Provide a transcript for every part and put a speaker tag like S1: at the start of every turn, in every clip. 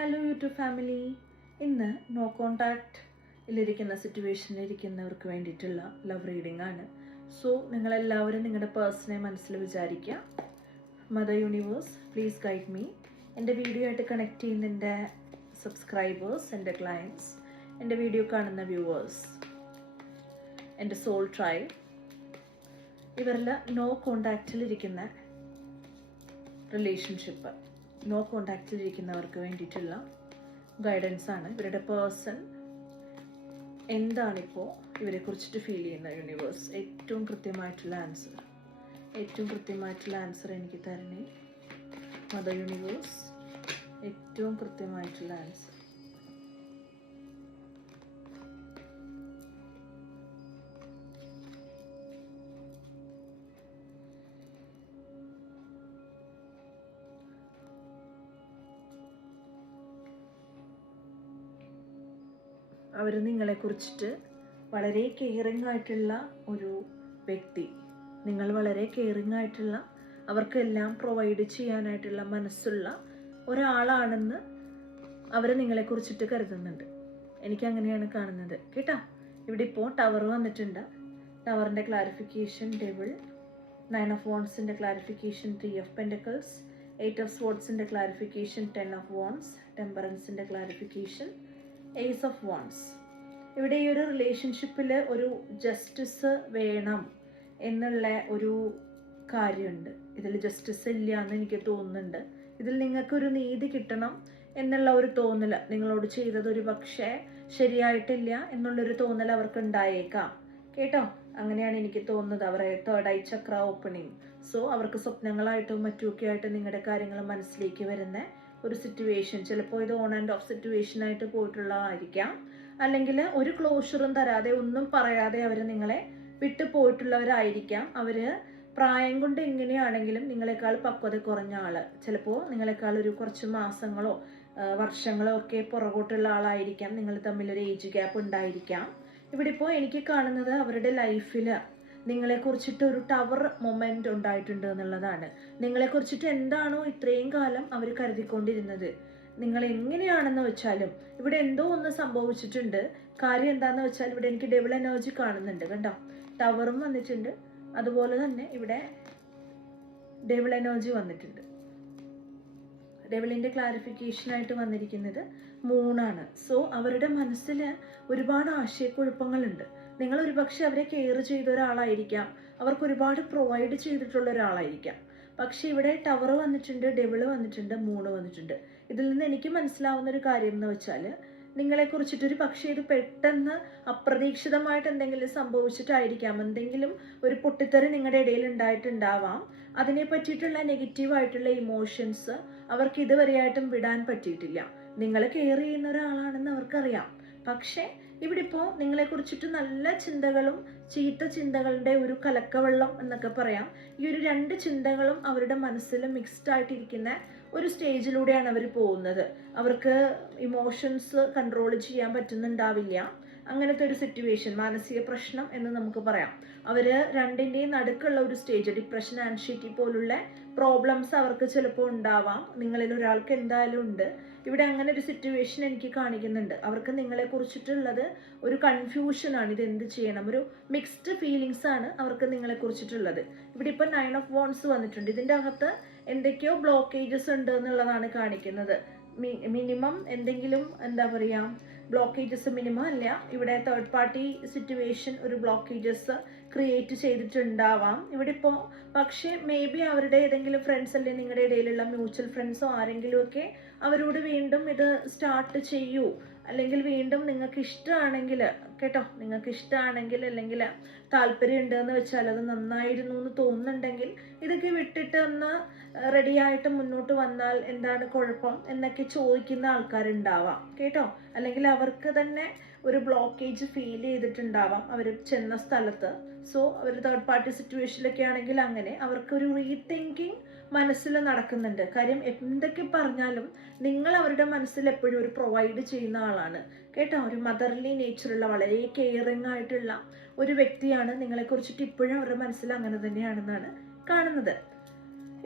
S1: Hello YouTube family ഇന്ന് no കോണ്ടാക്റ്റിലിരിക്കുന്ന സിറ്റുവേഷനിലിരിക്കുന്നവർക്ക് വേണ്ടിയിട്ടുള്ള ലവ് റീഡിംഗ് ആണ്. സോ നിങ്ങളെല്ലാവരും നിങ്ങളുടെ പേഴ്സണെ മനസ്സിൽ വിചാരിക്കുക. Mother universe please guide me എന്റെ വീഡിയോ ആയിട്ട് കണക്ട് ചെയ്യുന്ന എന്റെ സബ്സ്ക്രൈബേഴ്സ് എന്റെ ക്ലയൻസ് എന്റെ വീഡിയോ കാണുന്ന വ്യൂവേഴ്സ് എന്റെ സോൾ ട്രൈ ഇവരെല്ലാം നോ കോണ്ടാക്റ്റിലിരിക്കുന്ന റിലേഷൻഷിപ്പ് നോ കോണ്ടാക്റ്റിലിരിക്കുന്നവർക്ക് വേണ്ടിയിട്ടുള്ള ഗൈഡൻസ് ആണ്. ഇവരുടെ പേഴ്സൺ എന്താണിപ്പോൾ ഇവരെ കുറിച്ചിട്ട് ഫീൽ ചെയ്യുന്ന യൂണിവേഴ്സ് ഏറ്റവും കൃത്യമായിട്ടുള്ള ആൻസർ ഏറ്റവും കൃത്യമായിട്ടുള്ള ആൻസർ എനിക്ക് തരണേ. മദർ യൂണിവേഴ്സ് ഏറ്റവും കൃത്യമായിട്ടുള്ള ആൻസർ അവർ നിങ്ങളെ കുറിച്ചിട്ട് വളരെ കെയറിങ് ആയിട്ടുള്ള ഒരു വ്യക്തി. നിങ്ങൾ വളരെ കെയറിങ് ആയിട്ടുള്ള അവർക്കെല്ലാം പ്രൊവൈഡ് ചെയ്യാനായിട്ടുള്ള മനസ്സുള്ള ഒരാളാണെന്ന് അവർ നിങ്ങളെ കുറിച്ചിട്ട് കരുതുന്നുണ്ട്. എനിക്ക് അങ്ങനെയാണ് കാണുന്നത്. കേട്ടോ? ഇവിടെ ഇപ്പോൾ ടവർ വന്നിട്ടുണ്ട്. ടവറിന്റെ clarification table nine of വോൺസിന്റെ clarification three of pentacles eight of സ്പോർട്സിന്റെ clarification ten of wands ടെമ്പറൻസിന്റെ ക്ലാരിഫിക്കേഷൻ എയ്സ് ഓഫ് വോൺസ് ഇവിടെ ഈ ഒരു റിലേഷൻഷിപ്പിൽ ഒരു ജസ്റ്റിസ് വേണം എന്നുള്ള ഒരു കാര്യമുണ്ട്. ഇതിൽ ജസ്റ്റിസ് ഇല്ല എന്ന് എനിക്ക് തോന്നുന്നുണ്ട്. ഇതിൽ നിങ്ങൾക്കൊരു നീതി കിട്ടണം എന്നുള്ള ഒരു തോന്നൽ നിങ്ങളോട് ചെയ്തത് ഒരു പക്ഷേ ശരിയായിട്ടില്ല എന്നുള്ളൊരു തോന്നൽ അവർക്ക് ഉണ്ടായേക്കാം കേട്ടോ? അങ്ങനെയാണ് എനിക്ക് തോന്നുന്നത്. അവരെ third eye chakra opening so അവർക്ക് സ്വപ്നങ്ങളായിട്ടും മറ്റുമൊക്കെ ആയിട്ട് നിങ്ങളുടെ കാര്യങ്ങൾ മനസ്സിലേക്ക് വരുന്ന ഒരു സിറ്റുവേഷൻ ചിലപ്പോൾ ഇത് ഓൺ ആൻഡ് ഓഫ് സിറ്റുവേഷൻ ആയിട്ട് പോയിട്ടുള്ളതായിരിക്കാം. അല്ലെങ്കിൽ ഒരു ക്ലോഷറും തരാതെ ഒന്നും പറയാതെ അവർ നിങ്ങളെ വിട്ടു പോയിട്ടുള്ളവരായിരിക്കാം. അവർ പ്രായം കൊണ്ട് എങ്ങനെയാണെങ്കിലും നിങ്ങളെക്കാൾ പക്വത കുറഞ്ഞ ആൾ. ചിലപ്പോൾ നിങ്ങളെക്കാൾ ഒരു കുറച്ച് മാസങ്ങളോ വർഷങ്ങളോ ഒക്കെ പുറകോട്ടുള്ള ആളായിരിക്കാം. നിങ്ങൾ തമ്മിൽ ഒരു ഏജ് ഗ്യാപ്പ് ഉണ്ടായിരിക്കാം. ഇവിടെ ഇപ്പോൾ എനിക്ക് കാണുന്നത് അവരുടെ ലൈഫിൽ നിങ്ങളെ കുറിച്ചിട്ട് ഒരു ടവർ മൊമെന്റ് ഉണ്ടായിട്ടുണ്ട് എന്നുള്ളതാണ്. നിങ്ങളെ കുറിച്ചിട്ട് എന്താണോ ഇത്രയും കാലം അവർ കരുതിക്കൊണ്ടിരുന്നത്. നിങ്ങൾ എങ്ങനെയാണെന്ന് വെച്ചാലും ഇവിടെ എന്തോ ഒന്ന് സംഭവിച്ചിട്ടുണ്ട്. കാര്യം എന്താണെന്ന് വെച്ചാൽ ഇവിടെ എനിക്ക് ഡബിൾ എനർജി കാണുന്നുണ്ട് കണ്ടോ? ടവറും വന്നിട്ടുണ്ട്. അതുപോലെ തന്നെ ഇവിടെ ഡബിൾ എനർജി വന്നിട്ടുണ്ട്. ഡെവിളിന്റെ ക്ലാരിഫിക്കേഷൻ ആയിട്ട് വന്നിരിക്കുന്നത് മൂണാണ് സോ അവരുടെ മനസ്സിൽ ഒരുപാട് ആശയക്കുഴപ്പങ്ങളുണ്ട്. നിങ്ങൾ ഒരുപക്ഷെ അവരെ കെയർ ചെയ്ത ഒരാളായിരിക്കാം. അവർക്ക് ഒരുപാട് പ്രൊവൈഡ് ചെയ്തിട്ടുള്ള ഒരാളായിരിക്കാം. പക്ഷെ ഇവിടെ ടവർ വന്നിട്ടുണ്ട് ഡെവിൾ വന്നിട്ടുണ്ട് മൂണ് വന്നിട്ടുണ്ട്. ഇതിൽ നിന്ന് എനിക്ക് മനസ്സിലാവുന്ന ഒരു കാര്യം എന്ന് വെച്ചാൽ നിങ്ങളെ കുറിച്ചിട്ടൊരു പക്ഷേ ഇത് പെട്ടെന്ന് അപ്രതീക്ഷിതമായിട്ട് എന്തെങ്കിലും സംഭവിച്ചിട്ടായിരിക്കാം. എന്തെങ്കിലും ഒരു പൊട്ടിത്തെറി നിങ്ങളുടെ ഇടയിൽ ഉണ്ടായിട്ടുണ്ടാവാം. അതിനെ പറ്റിയിട്ടുള്ള നെഗറ്റീവ് ആയിട്ടുള്ള ഇമോഷൻസ് അവർക്ക് ഇതുവരെയായിട്ടും വിടാൻ പറ്റിയിട്ടില്ല. നിങ്ങൾ കെയർ ചെയ്യുന്ന ഒരാളാണെന്ന് അവർക്കറിയാം. പക്ഷെ ഇവിടെ ഇപ്പോ നിങ്ങളെ കുറിച്ചിട്ട് നല്ല ചിന്തകളും ചീത്ത ചിന്തകളുടെ ഒരു കലക്കവെള്ളം എന്നൊക്കെ പറയാം. ഈ ഒരു രണ്ട് ചിന്തകളും അവരുടെ മനസ്സിൽ മിക്സ്ഡ് ആയിട്ടിരിക്കുന്ന ഒരു സ്റ്റേജിലൂടെയാണ് അവർ പോകുന്നത്. അവർക്ക് ഇമോഷൻസ് കൺട്രോൾ ചെയ്യാൻ പറ്റുന്നുണ്ടാവില്ല. അങ്ങനത്തെ ഒരു സിറ്റുവേഷൻ മാനസിക പ്രശ്നം എന്ന് നമുക്ക് പറയാം. അവർ രണ്ടിന്റെയും നടുക്കുള്ള ഒരു സ്റ്റേജ് ഡിപ്രഷൻ ആൻഷ്യറ്റി പോലുള്ള പ്രോബ്ലംസ് അവർക്ക് ചിലപ്പോൾ ഉണ്ടാവാം. നിങ്ങളിൽ ഒരാൾക്ക് എന്തായാലും ഉണ്ട്. ഇവിടെ അങ്ങനെ ഒരു സിറ്റുവേഷൻ എനിക്ക് കാണിക്കുന്നുണ്ട്. അവർക്ക് നിങ്ങളെ കുറിച്ചിട്ടുള്ളത് ഒരു കൺഫ്യൂഷനാണ് ഇത് എന്ത് ചെയ്യണം? ഒരു മിക്സ്ഡ് ഫീലിങ്സ് ആണ് അവർക്ക് നിങ്ങളെ കുറിച്ചിട്ടുള്ളത്. ഇവിടെ ഇപ്പൊ നയൻ ഓഫ് വോൺസ് വന്നിട്ടുണ്ട്. ഇതിന്റെ അകത്ത് എന്തൊക്കെയോ ബ്ലോക്കേജസ് ഉണ്ട് എന്നുള്ളതാണ് കാണിക്കുന്നത്. മിനിമം എന്തെങ്കിലും എന്താ പറയാ ബ്ലോക്കേജസ് മിനിമം അല്ല ഇവിടെ തേർഡ് പാർട്ടി സിറ്റുവേഷൻ ഒരു ബ്ലോക്കേജസ് ക്രിയേറ്റ് ചെയ്തിട്ടുണ്ടാവാം. ഇവിടെ ഇപ്പോൾ പക്ഷേ മേ ബി അവരുടെ ഏതെങ്കിലും ഫ്രണ്ട്സ് അല്ലെ നിങ്ങളുടെ ഇടയിലുള്ള മ്യൂച്വൽ ഫ്രണ്ട്സോ ആരെങ്കിലും ഒക്കെ അവരോട് വീണ്ടും ഇത് സ്റ്റാർട്ട് ചെയ്യൂ. അല്ലെങ്കിൽ വീണ്ടും നിങ്ങൾക്ക് ഇഷ്ടമാണെങ്കിൽ കേട്ടോ നിങ്ങൾക്ക് ഇഷ്ടമാണെങ്കിൽ അല്ലെങ്കിൽ താല്പര്യം എന്ന് വെച്ചാൽ അത് നന്നായിരുന്നു എന്ന് തോന്നുന്നുണ്ടെങ്കിൽ ഇതൊക്കെ വിട്ടിട്ട് ഒന്ന് റെഡി ആയിട്ട് മുന്നോട്ട് വന്നാൽ എന്താണ് കുഴപ്പം എന്നൊക്കെ ചോദിക്കുന്ന ആൾക്കാരുണ്ടാവാം കേട്ടോ? അല്ലെങ്കിൽ അവർക്ക് തന്നെ ഒരു ബ്ലോക്കേജ് ഫീൽ ചെയ്തിട്ടുണ്ടാവാം അവർ ചെന്ന സ്ഥലത്ത്. സോ അവർ തേർഡ് പാർട്ടി സിറ്റുവേഷനിലൊക്കെ ആണെങ്കിൽ അങ്ങനെ അവർക്കൊരു റീതിങ്കിങ് മനസ്സിൽ നടക്കുന്നുണ്ട്. കാര്യം എന്തൊക്കെ പറഞ്ഞാലും നിങ്ങൾ അവരുടെ മനസ്സിൽ എപ്പോഴും ഒരു പ്രൊവൈഡ് ചെയ്യുന്ന ആളാണ്. കേട്ടോ? ഒരു മദർലി നേച്ചറുള്ള വളരെ കെയറിങ് ആയിട്ടുള്ള ഒരു വ്യക്തിയാണ് നിങ്ങളെ കുറിച്ചിട്ട് ഇപ്പോഴും അവരുടെ മനസ്സിൽ അങ്ങനെ തന്നെയാണെന്നാണ് കാണുന്നത്.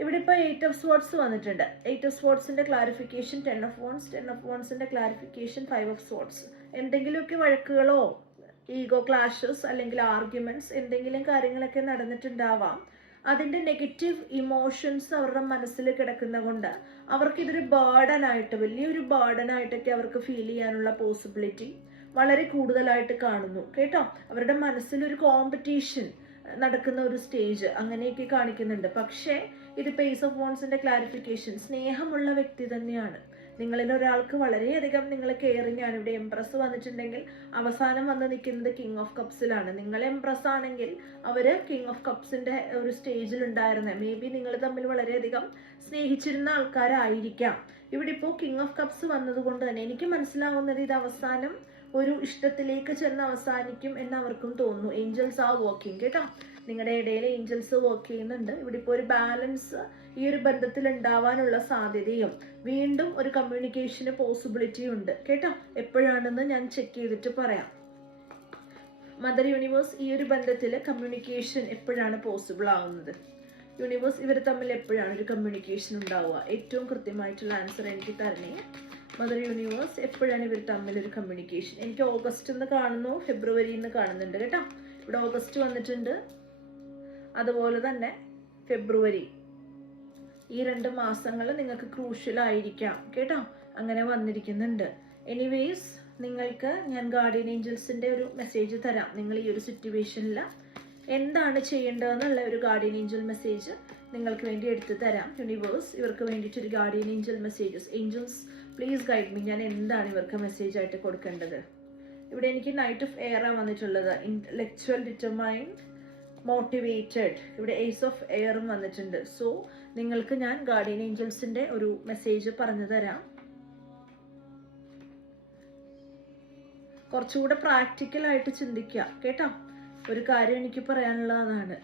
S1: ഇവിടെ ഇപ്പോൾ എയ്റ്റ് ഓഫ് സ്പോർട്സ് വന്നിട്ടുണ്ട് eight of സ്പോർട്സിന്റെ clarification ten of wands ten of വോൺസിന്റെ clarification five of swords എന്തെങ്കിലുമൊക്കെ വഴക്കുകളോ ഈഗോ ക്ലാഷസ് അല്ലെങ്കിൽ ആർഗ്യുമെന്റ്സ് എന്തെങ്കിലും കാര്യങ്ങളൊക്കെ നടന്നിട്ടുണ്ടാവാം. അതിന്റെ നെഗറ്റീവ് ഇമോഷൻസ് അവരുടെ മനസ്സിൽ കിടക്കുന്ന കൊണ്ട് അവർക്ക് ഇതൊരു ബേർഡനായിട്ട് വലിയൊരു ബേർഡനായിട്ടൊക്കെ അവർക്ക് ഫീൽ ചെയ്യാനുള്ള പോസിബിലിറ്റി വളരെ കൂടുതലായിട്ട് കാണുന്നു. കേട്ടോ? അവരുടെ മനസ്സിലൊരു കോമ്പറ്റീഷൻ നടക്കുന്ന ഒരു സ്റ്റേജ് അങ്ങനെയൊക്കെ കാണിക്കുന്നുണ്ട്. പക്ഷേ ഇത് പേസ് ഓഫ് വോൺസിന്റെ ക്ലാരിഫിക്കേഷൻ സ്നേഹമുള്ള വ്യക്തി തന്നെയാണ്. നിങ്ങളിൽ ഒരാൾക്ക് വളരെയധികം നിങ്ങൾ കെയറിങ് ആണ് ഇവിടെ എംപ്രസ് വന്നിട്ടുണ്ടെങ്കിൽ അവസാനം വന്ന് നിൽക്കുന്നത് കിങ് ഓഫ് കപ്സിലാണ് നിങ്ങൾ എംപ്രസ് ആണെങ്കിൽ അവർ കിങ് ഓഫ് കപ്സിന്റെ ഒരു സ്റ്റേജിൽ ഉണ്ടായിരുന്നത് മേ ബി നിങ്ങൾ തമ്മിൽ വളരെയധികം സ്നേഹിച്ചിരുന്ന ആൾക്കാരായിരിക്കാം. ഇവിടെ ഇപ്പോൾ കിങ് ഓഫ് കപ്സ് വന്നതുകൊണ്ട് തന്നെ എനിക്ക് മനസ്സിലാവുന്നത് ഇത് അവസാനം ഒരു ഇഷ്ടത്തിലേക്ക് ചെന്ന് അവസാനിക്കും എന്ന് അവർക്കും തോന്നുന്നു. ഏഞ്ചൽസ് ആ വർക്കിംഗ് കേട്ടോ? നിങ്ങളുടെ ഇടയിൽ ഏഞ്ചൽസ് വർക്ക് ചെയ്യുന്നുണ്ട്. ഇവിടെ ഇപ്പോൾ ഒരു ബാലൻസ് ഈ ഒരു ബന്ധത്തിൽ ഉണ്ടാവാനുള്ള സാധ്യതയും വീണ്ടും ഒരു കമ്മ്യൂണിക്കേഷന് പോസിബിലിറ്റി ഉണ്ട്. കേട്ടോ? എപ്പോഴാണെന്ന് ഞാൻ ചെക്ക് ചെയ്തിട്ട് പറയാം. മദർ യൂണിവേഴ്സ് ഈ ഒരു ബന്ധത്തിൽ കമ്മ്യൂണിക്കേഷൻ എപ്പോഴാണ് പോസിബിൾ ആവുന്നത്? യൂണിവേഴ്സ് ഇവർ തമ്മിൽ എപ്പോഴാണ് ഒരു കമ്മ്യൂണിക്കേഷൻ ഉണ്ടാവുക? ഏറ്റവും കൃത്യമായിട്ടുള്ള ആൻസർ എനിക്ക് തരണേ. മദർ യൂണിവേഴ്സ് എപ്പോഴാണ് ഇവർ തമ്മിൽ ഒരു കമ്മ്യൂണിക്കേഷൻ എനിക്ക് ഓഗസ്റ്റ് എന്ന് കാണുന്നു ഫെബ്രുവരി എന്ന് കാണുന്നുണ്ട് കേട്ടോ. ഇവിടെ ഓഗസ്റ്റ് വന്നിട്ടുണ്ട്. അതുപോലെ തന്നെ ഫെബ്രുവരി ഈ രണ്ട് മാസങ്ങൾ നിങ്ങൾക്ക് ക്രൂഷ്യൽ ആയിരിക്കാം കേട്ടോ. അങ്ങനെ വന്നിരിക്കുന്നുണ്ട്. എനിവേസ് നിങ്ങൾക്ക് ഞാൻ ഗാർഡിയൻ ഏഞ്ചൽസിന്റെ ഒരു മെസ്സേജ് തരാം. നിങ്ങൾ ഈ ഒരു സിറ്റുവേഷനിൽ എന്താണ് ചെയ്യേണ്ടതെന്നുള്ള ഒരു ഗാർഡിയൻ ഏഞ്ചൽ മെസ്സേജ് നിങ്ങൾക്ക് വേണ്ടി എടുത്തു തരാം. യൂണിവേഴ്സ് ഇവർക്ക് വേണ്ടിയിട്ട് ഒരു guardian angel messages angels please guide me ഞാൻ എന്താണ് ഇവർക്ക് മെസ്സേജ് ആയിട്ട് കൊടുക്കേണ്ടത്? ഇവിടെ എനിക്ക് നൈറ്റ് ഓഫ് എയർ ആണ് വന്നിട്ടുള്ളത്. ഇന്റലക്ച്വൽ ഡിറ്റർമൈൻഡ് മോട്ടിവേറ്റഡ് ഇവിടെ ഏസ് ഓഫ് എയറും വന്നിട്ടുണ്ട്. സോ നിങ്ങൾക്ക് ഞാൻ ഗാർഡിയൻ ഏഞ്ചൽസിന്റെ ഒരു മെസ്സേജ് പറഞ്ഞു തരാം. കുറച്ചുകൂടെ പ്രാക്ടിക്കൽ ആയിട്ട് ചിന്തിക്കുക. കേട്ടോ? ഒരു കാര്യം എനിക്ക് പറയാനുള്ളതാണ്.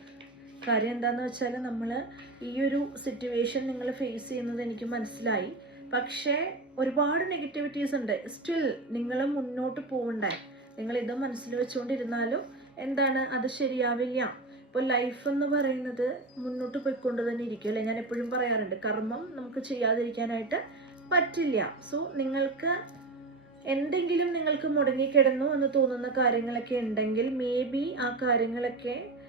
S1: കാര്യം എന്താണെന്ന് വെച്ചാൽ നമ്മൾ ഈ ഒരു സിറ്റുവേഷൻ നിങ്ങൾ ഫേസ് ചെയ്യുന്നത് എനിക്ക് മനസ്സിലായി. പക്ഷേ ഒരുപാട് നെഗറ്റിവിറ്റീസ് ഉണ്ട്. സ്റ്റിൽ നിങ്ങൾ മുന്നോട്ട് പോകണ്ടേ? നിങ്ങൾ ഇത് മനസ്സിൽ വെച്ചുകൊണ്ടിരുന്നാലും എന്താണ്? അത് ശരിയാവില്ല. ഇപ്പോൾ ലൈഫ് എന്ന് പറയുന്നത് മുന്നോട്ട് പോയിക്കൊണ്ട് തന്നെ ഇരിക്കും അല്ലേ? ഞാൻ എപ്പോഴും പറയാറുണ്ട് കർമ്മം നമുക്ക് ചെയ്യാതിരിക്കാനായിട്ട് പറ്റില്ല. സോ നിങ്ങൾക്ക് എന്തെങ്കിലും നിങ്ങൾക്ക് മുടങ്ങിക്കിടന്നു എന്ന് തോന്നുന്ന കാര്യങ്ങളൊക്കെ ഉണ്ടെങ്കിൽ മേ ബി ആ കാര്യങ്ങളൊക്കെ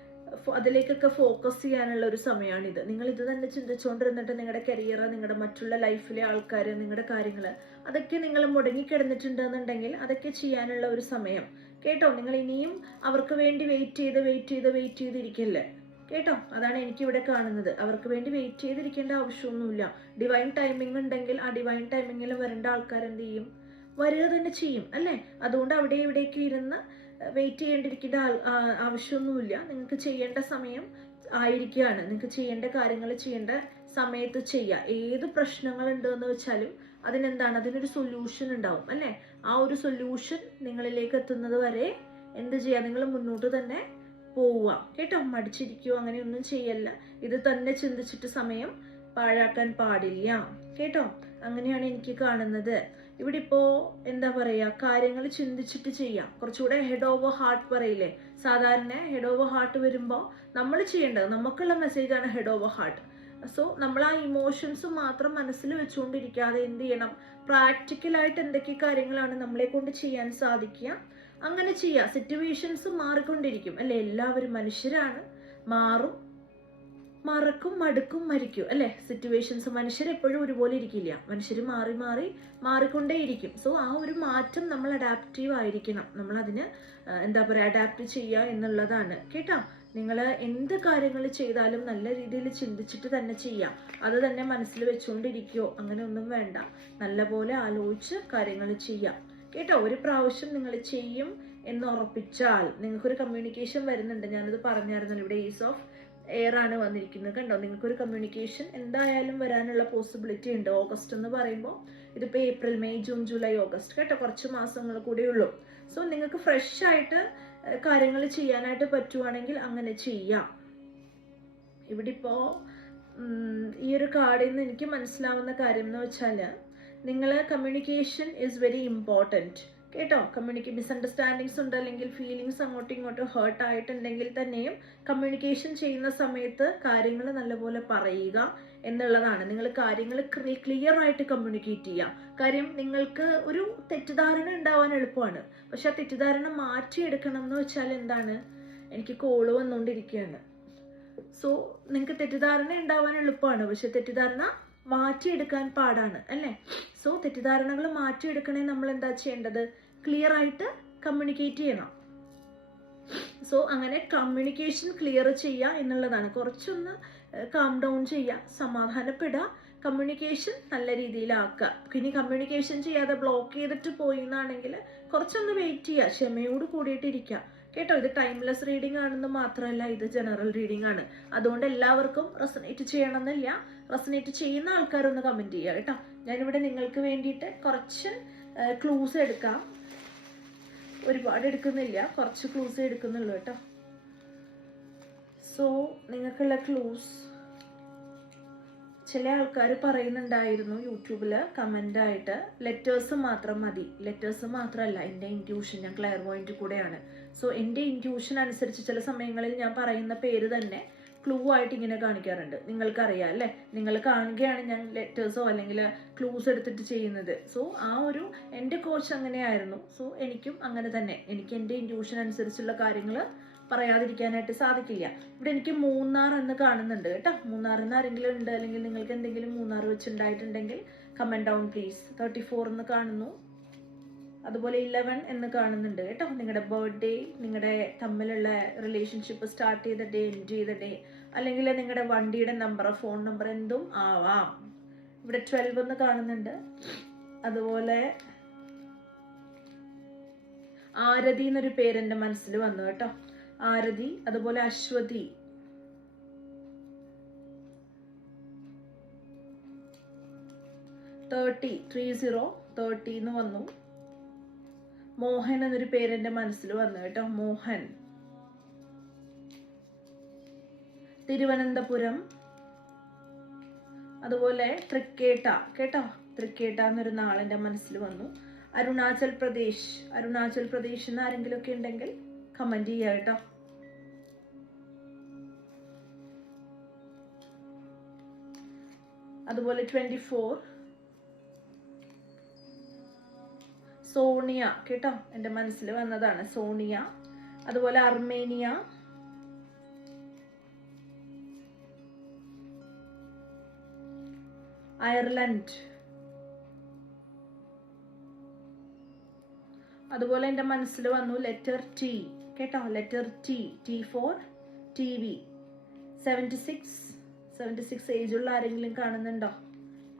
S1: അതിലേക്കൊക്കെ ഫോക്കസ് ചെയ്യാനുള്ള ഒരു സമയമാണിത്. നിങ്ങൾ ഇത് തന്നെ ചിന്തിച്ചുകൊണ്ടിരുന്നിട്ട് നിങ്ങളുടെ കരിയർ നിങ്ങളുടെ മറ്റുള്ള ലൈഫിലെ ആൾക്കാർ നിങ്ങളുടെ കാര്യങ്ങൾ അതൊക്കെ നിങ്ങൾ മുടങ്ങിക്കിടന്നിട്ടുണ്ടെന്നുണ്ടെങ്കിൽ അതൊക്കെ ചെയ്യാനുള്ള ഒരു സമയം. കേട്ടോ? നിങ്ങൾ ഇനിയും അവർക്ക് വേണ്ടി വെയിറ്റ് ചെയ്ത് വെയിറ്റ് ചെയ്ത് വെയിറ്റ് ചെയ്തിരിക്കല്ലേ? കേട്ടോ? അതാണ് എനിക്ക് ഇവിടെ കാണുന്നത്. അവർക്ക് വേണ്ടി വെയിറ്റ് ചെയ്തിരിക്കേണ്ട ആവശ്യമൊന്നുമില്ല. ഡിവൈൻ ടൈമിംഗ് ഉണ്ടെങ്കിൽ ആ ഡിവൈൻ ടൈമിങ്ങിൽ വരേണ്ട ആൾക്കാർ എന്ത് ചെയ്യും? വരിക തന്നെ ചെയ്യും അല്ലേ? അതുകൊണ്ട് അവിടെ ഇവിടേക്ക് ഇരുന്ന് വെയിറ്റ് ചെയ്യേണ്ടിരിക്കേണ്ട ആവശ്യമൊന്നുമില്ല. നിങ്ങൾക്ക് ചെയ്യേണ്ട സമയം ആയിരിക്കുകയാണ്. നിങ്ങൾക്ക് ചെയ്യേണ്ട കാര്യങ്ങൾ ചെയ്യേണ്ട സമയത്ത് ചെയ്യുക ഏത് പ്രശ്നങ്ങൾ ഉണ്ടെന്ന് വെച്ചാലും അതിനെന്താണ്? അതിനൊരു സൊല്യൂഷൻ ഉണ്ടാവും അല്ലേ? ആ ഒരു സൊല്യൂഷൻ നിങ്ങളിലേക്ക് എത്തുന്നത് വരെ എന്ത് ചെയ്യുക നിങ്ങൾ മുന്നോട്ട് തന്നെ പോവുക. കേട്ടോ? മടിച്ചിരിക്കുകയോ അങ്ങനെയൊന്നും ചെയ്യല്ല. ഇത് തന്നെ ചിന്തിച്ചിട്ട് സമയം പാഴാക്കാൻ പാടില്ല. കേട്ടോ? അങ്ങനെയാണ് എനിക്ക് കാണുന്നത്. ഇവിടെ ഇപ്പോ എന്താ പറയാ കാര്യങ്ങൾ ചിന്തിച്ചിട്ട് ചെയ്യാം. കുറച്ചുകൂടെ ഹെഡ് ഓവർ ഹാർട്ട് പറയില്ലേ? സാധാരണ ഹെഡ് ഓവർ ഹാർട്ട് വരുമ്പോൾ നമ്മൾ ചെയ്യേണ്ടത് നമുക്കുള്ള മെസ്സേജ് ആണ് ഹെഡ് ഓവർ ഹാർട്ട് സോ നമ്മൾ ആ ഇമോഷൻസ് മാത്രം മനസ്സിൽ വെച്ചുകൊണ്ടിരിക്കാതെ എന്ത് ചെയ്യണം? പ്രാക്ടിക്കൽ ആയിട്ട് എന്തൊക്കെ കാര്യങ്ങളാണ് നമ്മളെ കൊണ്ട് ചെയ്യാൻ സാധിക്കുക? അങ്ങനെ ചെയ്യുക സിറ്റുവേഷൻസ് മാറിക്കൊണ്ടിരിക്കും. അല്ലെ? എല്ലാവരും മനുഷ്യരാണ്. മാറും. മറക്കും മടുക്കും മരിക്കും അല്ലെ? സിറ്റുവേഷൻസ് മനുഷ്യർ എപ്പോഴും ഒരുപോലെ ഇരിക്കില്ല. മനുഷ്യർ മാറി മാറി മാറിക്കൊണ്ടേയിരിക്കും. സോ ആ ഒരു മാറ്റം നമ്മൾ അഡാപ്റ്റീവ് ആയിരിക്കണം. നമ്മൾ അതിന് എന്താ പറയുക അഡാപ്റ്റ് ചെയ്യുക എന്നുള്ളതാണ്. കേട്ടോ? നിങ്ങൾ എന്ത് കാര്യങ്ങൾ ചെയ്താലും നല്ല രീതിയിൽ ചിന്തിച്ചിട്ട് തന്നെ ചെയ്യാം. അത് തന്നെ മനസ്സിൽ വെച്ചുകൊണ്ടിരിക്കുകയോ അങ്ങനെ ഒന്നും വേണ്ട. നല്ലപോലെ ആലോചിച്ച് കാര്യങ്ങൾ ചെയ്യാം. കേട്ടോ? ഒരു പ്രാവശ്യം നിങ്ങൾ ചെയ്യും എന്ന് ഉറപ്പിച്ചാൽ. നിങ്ങൾക്കൊരു കമ്മ്യൂണിക്കേഷൻ വരുന്നുണ്ട്. ഞാനത് പറഞ്ഞായിരുന്നു ഇവിടെ ഈസ് ഓഫ് എയർ ആണ് വന്നിരിക്കുന്നത്. കണ്ടോ? നിങ്ങൾക്കൊരു കമ്മ്യൂണിക്കേഷൻ എന്തായാലും വരാനുള്ള പോസിബിലിറ്റി ഉണ്ട്. ഓഗസ്റ്റ് എന്ന് പറയുമ്പോൾ ഇതിപ്പോൾ April May June July August കേട്ടോ? കുറച്ച് മാസങ്ങൾ കൂടെ ഉള്ളൂ. സോ നിങ്ങൾക്ക് ഫ്രഷ് ആയിട്ട് കാര്യങ്ങൾ ചെയ്യാനായിട്ട് പറ്റുവാണെങ്കിൽ അങ്ങനെ ചെയ്യാം. ഇവിടെ ഇപ്പോൾ ഈ ഒരു കാർഡിൽ നിന്ന് എനിക്ക് മനസ്സിലാവുന്ന കാര്യം എന്ന് വെച്ചാൽ നിങ്ങളെ കമ്മ്യൂണിക്കേഷൻ ഈസ് വെരി ഇമ്പോർട്ടന്റ് കേട്ടോ? കമ്മ്യൂണിക്കേ മിസ്അണ്ടർസ്റ്റാൻഡിങ്സ് ഉണ്ട് അല്ലെങ്കിൽ ഫീലിങ്സ് അങ്ങോട്ടും ഇങ്ങോട്ടും ഹേർട്ട് ആയിട്ടുണ്ടെങ്കിൽ തന്നെയും കമ്മ്യൂണിക്കേഷൻ ചെയ്യുന്ന സമയത്ത് കാര്യങ്ങൾ നല്ലപോലെ പറയുക എന്നുള്ളതാണ്. നിങ്ങൾ കാര്യങ്ങൾ ക്ലിയർ ആയിട്ട് കമ്മ്യൂണിക്കേറ്റ് ചെയ്യാം കാര്യം നിങ്ങൾക്ക് ഒരു തെറ്റിദ്ധാരണ ഉണ്ടാവാൻ എളുപ്പമാണ്. പക്ഷെ ആ തെറ്റിദ്ധാരണ മാറ്റിയെടുക്കണം എന്ന് വെച്ചാൽ എന്താണ്? എനിക്ക് കോൾ വന്നുകൊണ്ടിരിക്കുകയാണ്. സോ നിങ്ങൾക്ക് തെറ്റിദ്ധാരണ ഉണ്ടാവാൻ എളുപ്പമാണ്. പക്ഷെ തെറ്റിദ്ധാരണ മാറ്റിയെടുക്കാൻ പാടാണ് അല്ലേ? സോ തെറ്റിദ്ധാരണകൾ മാറ്റിയെടുക്കണേ നമ്മൾ എന്താ ചെയ്യേണ്ടത്? ക്ലിയർ ആയിട്ട് കമ്മ്യൂണിക്കേറ്റ് ചെയ്യണം. സോ അങ്ങനെ കമ്മ്യൂണിക്കേഷൻ ക്ലിയർ ചെയ്യുക എന്നുള്ളതാണ്. കുറച്ചൊന്ന് കാം ഡൗൺ ചെയ്യുക സമാധാനപ്പെടുക കമ്മ്യൂണിക്കേഷൻ നല്ല രീതിയിലാക്കുക. ഇനി കമ്മ്യൂണിക്കേഷൻ ചെയ്യാതെ ബ്ലോക്ക് ചെയ്തിട്ട് പോയി എന്നാണെങ്കിൽ കുറച്ചൊന്ന് വെയിറ്റ് ചെയ്യുക ക്ഷമയോട് കൂടിയിട്ടിരിക്കുക കേട്ടോ ഇത് ടൈംലെസ് റീഡിംഗ് ആണെന്ന് മാത്രമല്ല ഇത് ജനറൽ റീഡിംഗ് ആണ്. അതുകൊണ്ട് എല്ലാവർക്കും റെസനേറ്റ് ചെയ്യണമെന്നില്ല. റെസനേറ്റ് ചെയ്യുന്ന ആൾക്കാരൊന്ന് കമന്റ് ചെയ്യുക കേട്ടോ. ഞാനിവിടെ നിങ്ങൾക്ക് വേണ്ടിയിട്ട് കുറച്ച് ക്ലൂസ് എടുക്കാം. ഒരുപാട് എടുക്കുന്നില്ല കുറച്ച് ക്ലൂസ് എടുക്കുന്നുള്ളൂ കേട്ടോ. സോ നിങ്ങൾക്കുള്ള ക്ലൂസ് ചില ആൾക്കാർ പറയുന്നുണ്ടായിരുന്നു യൂട്യൂബിൽ കമന്റായിട്ട് ലെറ്റേഴ്സ് മാത്രം മതി. ലെറ്റേഴ്സ് മാത്രമല്ല എന്റെ ഇന്റ്യൂഷൻ ഞാൻ ക്ലയർ പോയിന്റ് കൂടെയാണ്. സോ എന്റെ ഇന്റ്യൂഷൻ അനുസരിച്ച് ചില സമയങ്ങളിൽ ഞാൻ പറയുന്ന പേര് തന്നെ ക്ലൂ ആയിട്ട് ഇങ്ങനെ കാണിക്കാറുണ്ട്. നിങ്ങൾക്കറിയാം അല്ലേ? നിങ്ങൾ കാണുകയാണ് ഞാൻ ലെറ്റേഴ്സോ അല്ലെങ്കിൽ ക്ലൂസ് എടുത്തിട്ട് ചെയ്യുന്നത്. സോ ആ ഒരു എന്റെ കോച്ച് അങ്ങനെയായിരുന്നു. സോ എനിക്കും അങ്ങനെ തന്നെ. എനിക്ക് എന്റെ ഇന്റ്യൂഷൻ അനുസരിച്ചുള്ള കാര്യങ്ങൾ പറയാതിരിക്കാനായിട്ട് സാധിക്കില്ല. ഇവിടെ എനിക്ക് മൂന്നാർ എന്ന് കാണുന്നുണ്ട് കേട്ടോ. മൂന്നാർ എന്ന് ആരെങ്കിലും ഉണ്ട്? അല്ലെങ്കിൽ നിങ്ങൾക്ക് എന്തെങ്കിലും Munnar വെച്ചുണ്ടായിട്ടുണ്ടെങ്കിൽ comment down please thirty four എന്ന് കാണുന്നു. അതുപോലെ ഇലവൻ എന്ന് കാണുന്നുണ്ട് കേട്ടോ. നിങ്ങളുടെ ബർത്ത്ഡേ നിങ്ങളുടെ തമ്മിലുള്ള റിലേഷൻഷിപ്പ് സ്റ്റാർട്ട് ചെയ്ത ഡേ എൻഡ് ചെയ്ത ഡേ അല്ലെങ്കിൽ നിങ്ങളുടെ വണ്ടിയുടെ നമ്പർ ഫോൺ നമ്പർ എന്തും ആവാം. ഇവിടെ ട്വൽവ് എന്ന് കാണുന്നുണ്ട്. അതുപോലെ ആരതി എന്നൊരു പേര് എന്റെ മനസ്സിൽ വന്നു കേട്ടോ. ആരതി അതുപോലെ Aswathy. Thirty three zero thirty എന്ന് വന്നു. മോഹൻ എന്നൊരു പേര് എന്റെ മനസ്സിൽ വന്നു കേട്ടോ. മോഹൻ. തിരുവനന്തപുരം. അതുപോലെ തൃക്കേട്ട. കേട്ടോ? തൃക്കേട്ട എന്നൊരു നാളെന്റെ മനസ്സിൽ വന്നു. അരുണാചൽ പ്രദേശ്. അരുണാചൽ പ്രദേശ് എന്ന് ആരെങ്കിലും ഒക്കെ ഉണ്ടെങ്കിൽ കമന്റ് ചെയ്യുക കേട്ടോ. അതുപോലെ ട്വന്റി ഫോർ സോണിയ കേട്ടോ? എന്റെ മനസ്സിൽ വന്നതാണ് സോണിയ. അതുപോലെ അർമേനിയ. അയർലൻഡ്. അതുപോലെ എന്റെ മനസ്സിൽ വന്നു ലെറ്റർ ടി കേട്ടോ? Letter T T four T V. Seventy six seventy six ഏജുള്ള ആരെങ്കിലും കാണുന്നുണ്ടോ?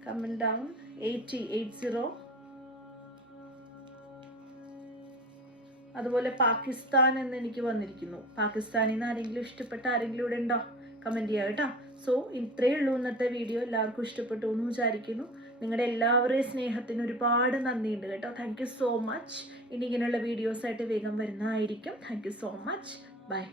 S1: Comment down eighty eight zero അതുപോലെ പാകിസ്ഥാൻ എന്ന് എനിക്ക് വന്നിരിക്കുന്നു. പാകിസ്ഥാനിൽ നിന്ന് ആരെങ്കിലും ഇഷ്ടപ്പെട്ട ആരെങ്കിലും ഇവിടെ ഉണ്ടോ? കമന്റ് ചെയ്യുക കേട്ടോ. സോ ഇത്രയേ ഉള്ളൂ ഇന്നത്തെ വീഡിയോ എല്ലാവർക്കും ഇഷ്ടപ്പെട്ടു എന്ന് വിചാരിക്കുന്നു. നിങ്ങളുടെ എല്ലാവരുടെയും സ്നേഹത്തിന് ഒരുപാട് നന്ദിയുണ്ട് കേട്ടോ. താങ്ക് യു സോ മച്ച് ഇനി ഇങ്ങനെയുള്ള വീഡിയോസ് ആയിട്ട് വേഗം വരുന്നതായിരിക്കും. Thank you so much bye